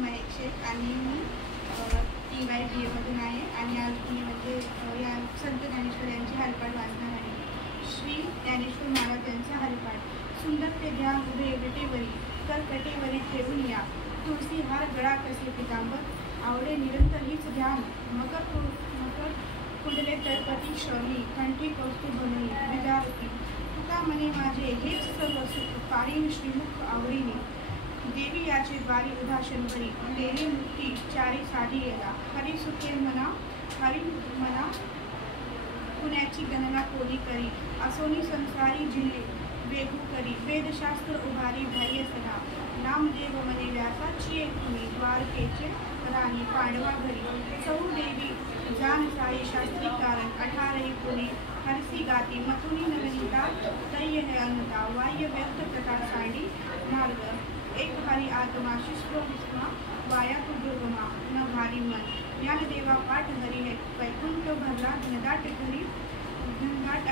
महेश शेख आणि मी TY BA आहे आणि आज मी म्हणजे या संत ज्ञानेश्वर यांची हरिपाठ वाचणार आहे। श्री ज्ञानेश्वर महाराज यांचा हरिपाठ। सुंदर ते ध्यान उभे विटेवरी तर कटेवरी ठेवून या, तुळसी हार गळा कसे पितांबर आवडे निरंतर हीच ध्यान। मकर कुंडले तळपती श्रवणी कंठी कौस्तुभ बनवी विदारती तुका मने माझे हेच सर्व सुख पारीन श्रीमुख आवडीने। देवी याचे द्वारी उभा शंभरी तेरी मुक्ती चारी साधी येला। हरी सुखे मना हरी मना पुण्याची गणना कोणी करी असोनी संसारी जिल्हे वेगू करी वेदशास्त्र उभारी धैर्य सदा। नामदेव मने व्यासाची तुम्ही द्वारकेचे राणी पांडवा घरी सौ देवी जान साई शास्त्री कारण 18 पुणे हरसी गाती मथुनी नवनीता तय्य है अन्नता वाह्य व्यक्त प्रकार सांडी मार्ग एक हरी आत्मा शिष्य विस्मा वाया तू दुर्गमा न भारी मन। ज्ञानदेवा पाठ हरी है वैकुंठ भरला घनदाट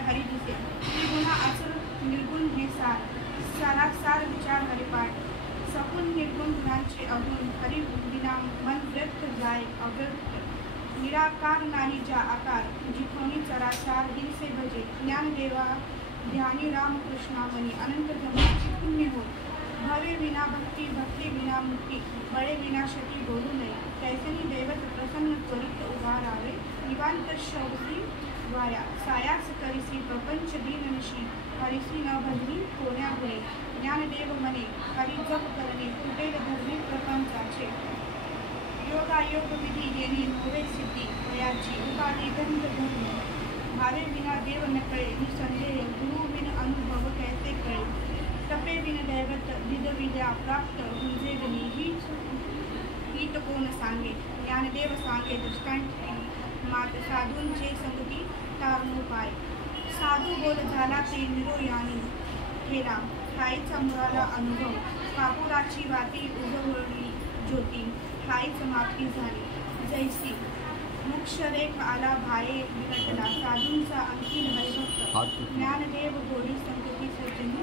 हरी दिसे त्रिगुणा असुर निर्गुण हे सार विचार हरिपाठ। सगुण निर्गुण गुणांचे अवगुण हरि विना मन व्यक्त जाय अव्यक्त। निराकार नाही जा आकार जिथोनी चराचार दिल से भजे। ज्ञानदेवा ध्यानी राम कृष्णा मनी अनंत जन्माची पुण्य हो। भवे विना भक्ति भक्ति विना मुक्ति बड़े विना शती बोलू नये। कैसनी दैवत प्रसन्न त्वरित उभारावे निवांत शौसी वाया सायास करिसी प्रपंच दीननिशी हरिसी न भजनी कोण्या गुणे। ज्ञानदेव मने हरि जप करणे कुटेल धर्मी प्रपंचाचे। योगायोग विधी येणे नोवे सिद्धी वयाची उपाधी गंध धर्म। भावे विना देव न कळे निसंदेह गुरु बिन अनुभव कैसे कळे। तपे बिन दैवत विद विद्या प्राप्त हुंजे गणी ही तो कोण सांगे। ज्ञानदेव सांगे दृष्टांत मात साधूंचे संगती तारणो पाय। साधू बोल झाला ते निरोयानी ठेला ठाईचा मुळाला अनुभव। कापुराची वाती उजवळली ज्योती ठाईच माती झाली जैसी। मोक्षरेख आला भारे विकटला साधूंचा अंकिन हरिभक्त। ज्ञानदेव गोडी संगती सज्जनी